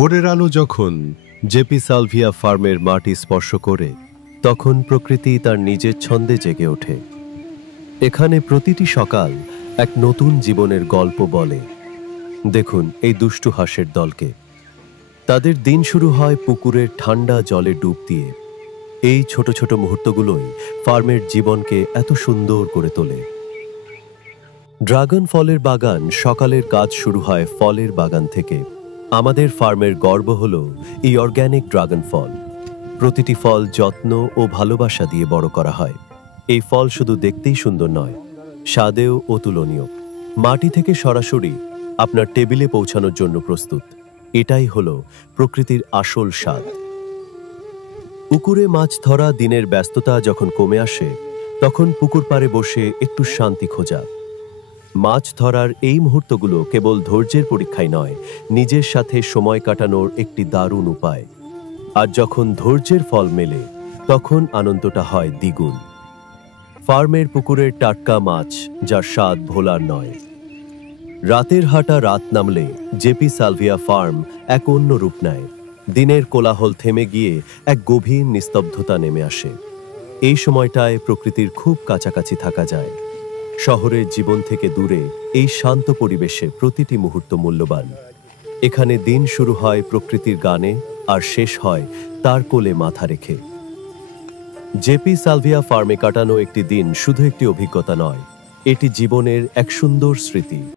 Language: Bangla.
ভোরের আলো যখন জেপি সালভিয়া ফার্মের মাটি স্পর্শ করে, তখন প্রকৃতি তার নিজের ছন্দে জেগে ওঠে। এখানে প্রতিটি সকাল এক নতুন জীবনের গল্প বলে। দেখুন এই দুষ্টু হাঁসের দলকে। তাদের দিন শুরু হয় পুকুরের ঠান্ডা জলে ডুব দিয়ে। এই ছোট ছোট মুহূর্তগুলোই ফার্মের জীবনকে এত সুন্দর করে তোলে। ড্রাগন ফলের বাগান। সকালের কাজ শুরু হয় ফলের বাগান থেকে। আমাদের ফার্মের গর্ব হল এই অর্গ্যানিক ড্রাগন ফল। প্রতিটি ফল যত্ন ও ভালোবাসা দিয়ে বড় করা হয়। এই ফল শুধু দেখতেই সুন্দর নয়, স্বাদেও অতুলনীয়। মাটি থেকে সরাসরি আপনার টেবিলে পৌঁছানোর জন্য প্রস্তুত। এটাই হলো প্রকৃতির আসল স্বাদ। পুকুরে মাছ ধরা দিনের ব্যস্ততা যখন কমে আসে, তখন পুকুর পাড়ে বসে একটু শান্তি খোঁজা। মাছ ধরার এই মুহূর্তগুলো কেবল ধৈর্যের পরীক্ষাই নয়, নিজের সাথে সময় কাটানোর একটি দারুণ উপায়। আর যখন ধৈর্যের ফল মেলে, তখন আনন্দটা হয় দ্বিগুণ। ফার্মের পুকুরের টাটকা মাছ, যার স্বাদ ভোলার নয়। রাতের হাঁটা রাত নামলে জেপি সালভিয়া ফার্ম এক অন্য রূপ নেয়। দিনের কোলাহল থেমে গিয়ে এক গভীর নিস্তব্ধতা নেমে আসে। এই সময়টায় প্রকৃতির খুব কাছাকাছি থাকা যায়। শহরের জীবন থেকে দূরে এই শান্ত পরিবেশে প্রতিটি মুহূর্ত মূল্যবান। এখানে দিন শুরু হয় প্রকৃতির গানে, আর শেষ হয় তার কোলে মাথা রেখে। জেপি সালভিয়া ফার্মে কাটানো একটি দিন শুধু একটি অভিজ্ঞতা নয়, এটি জীবনের এক সুন্দর স্মৃতি।